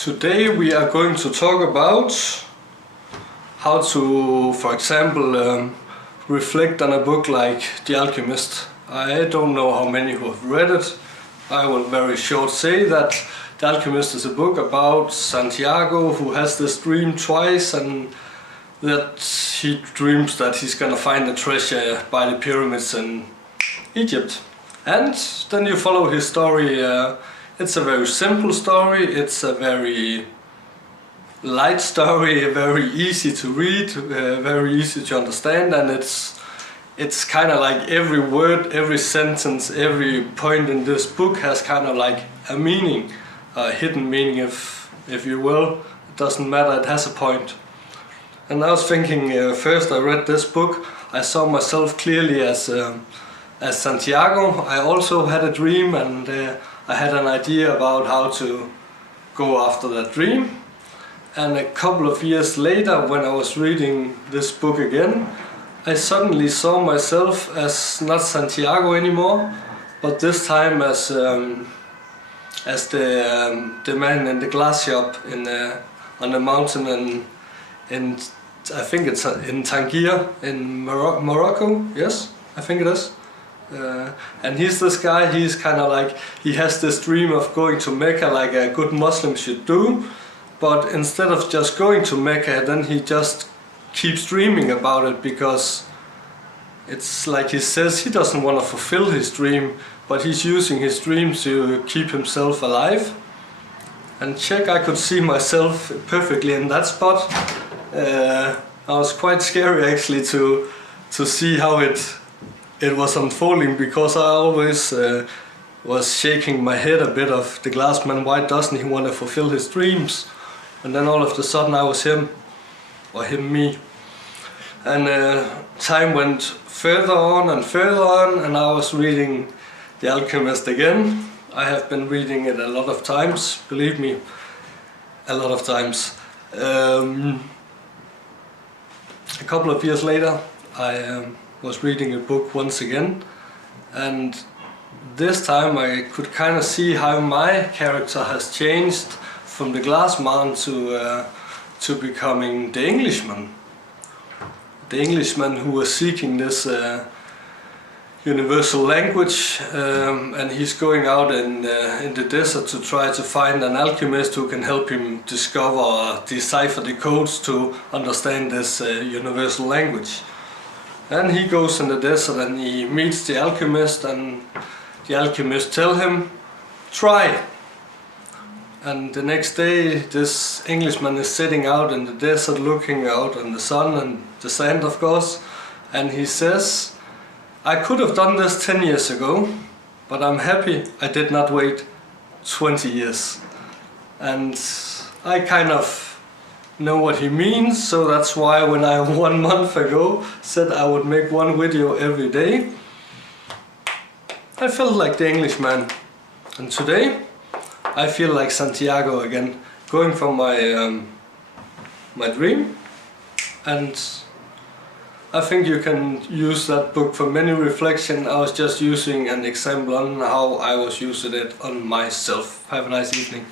Today we are going to talk about how to, for example, reflect on a book like The Alchemist. I don't know how many who have read it. I will very short say that The Alchemist is a book about Santiago who has this dream twice, and that he dreams that he's gonna find a treasure by the pyramids in Egypt. And then you follow his story. It's a very simple story, it's a very light story, very easy to read, very easy to understand, and it's kind of like every word, every sentence, every point in this book has kind of like a meaning, a hidden meaning if you will. It doesn't matter, it has a point. And I was thinking, first I read this book, I saw myself clearly as Santiago. I also had a dream, and I had an idea about how to go after that dream. And a couple of years later, when I was reading this book again, I suddenly saw myself as not Santiago anymore, but this time as the man in the glass shop on the mountain in I think it's in Tangier in Morocco. Yes, I think it is. And he's this guy, he's kind of like, he has this dream of going to Mecca like a good Muslim should do, but instead of just going to Mecca, then he just keeps dreaming about it, because it's like he says he doesn't want to fulfill his dream, but he's using his dream to keep himself alive. And check, I could see myself perfectly in that spot. I was quite scary actually to see how it was unfolding, because I always was shaking my head a bit of the glass man, why doesn't he want to fulfill his dreams? And then all of a sudden I was him, or him me. And time went further on, and I was reading The Alchemist again. I have been reading it a lot of times, believe me, a lot of times. A couple of years later I was reading a book once again, and this time I could kind of see how my character has changed from the glass man to becoming the Englishman. The Englishman who was seeking this universal language, and he's going out in the desert to try to find an alchemist who can help him discover or decipher the codes to understand this universal language. And he goes in the desert and he meets the alchemist, and the alchemist tells him, try. And the next day this Englishman is sitting out in the desert looking out on the sun and the sand, of course, and he says, I could have done this 10 years ago, but I'm happy I did not wait 20 years. And I kind of know what he means, so that's why when I 1 month ago said I would make one video every day, I felt like the Englishman. And today I feel like Santiago again, going from my dream. And I think you can use that book for many reflection. I was just using an example on how I was using it on myself. Have a nice evening.